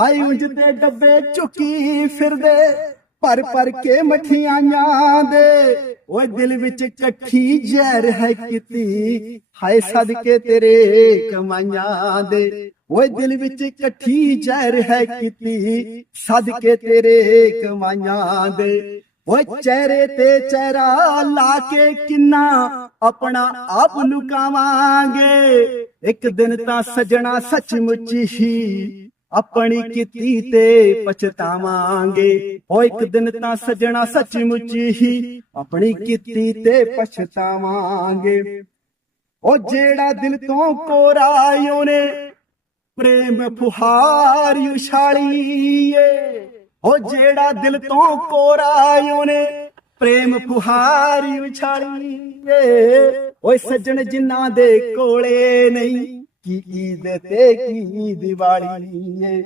High ਉਂਝ ਤੇ ਡੱਬੇ ਚੁੱਕੀ ਫਿਰਦੇ ਭਰ ਭਰ ਕੇ ਮਠਿਆਈਆਂ ਦੇ। ਓਏ ਦਿਲ ਵਿੱਚ ਇਕੱਠੀ ਜ਼ਹਿਰ ਹੈ ਕਿਤੀ। ਹਾਏ ਸਦਕੇ ਤੇਰੇ ਕਮਾਈਆਂ ਦੇ। ਓਏ ਦਿਲ ਵਿੱਚ ਇਕੱਠੀ ਜ਼ਹਿਰ ਹੈ ਕਿਤੀ। ਸਦਕੇ ਤੇਰੇ ਕਮਾਈਆਂ ਦੇ। ਓਏ ਚਿਹਰੇ ਤੇ ਚਿਹਰਾ ਲਾ ਕੇ ਕਿੰਨਾ ਆਪਣਾ ਆਪ ਲੁਕਾਵਾਂਗੇ। ਇੱਕ ਦਿਨ ਤਾਂ ਸਜਣਾ ਸੱਚਮੁੱਚ ਹੀ ਆਪਣੀ ਕੀਤੀ ਤੇ ਪਛਤਾਵਾਂਗੇ। ਓ ਇੱਕ ਦਿਨ ਤਾਂ ਸਜਣਾ ਸੱਚਮੁੱਚ ਹੀ ਆਪਣੀ ਕੀਤੀ ਤੇ ਪਛਤਾਵਾਂਗੇ। ਓ ਜਿਹੜਾ ਦਿਲ ਤੋਂ ਕੋਰਾਇਓ ਨੇ ਪ੍ਰੇਮ ਫੁਹਾਰ ਉਛਾਲੀਏ। ਓ ਜਿਹੜਾ ਦਿਲ ਤੋਂ ਕੋਰਾਇਓ ਨੇ ਪ੍ਰੇਮ ਫੁਹਾਰ ਉਛਾਲੀਏ। ਓਏ ਸੱਜਣ ਜਿਨ੍ਹਾਂ ਦੇ ਕੋਲੇ ਨਹੀਂ ਕੀ ਈਦ ਤੇ ਕੀ ਦੀਵਾਲੀ ਏ?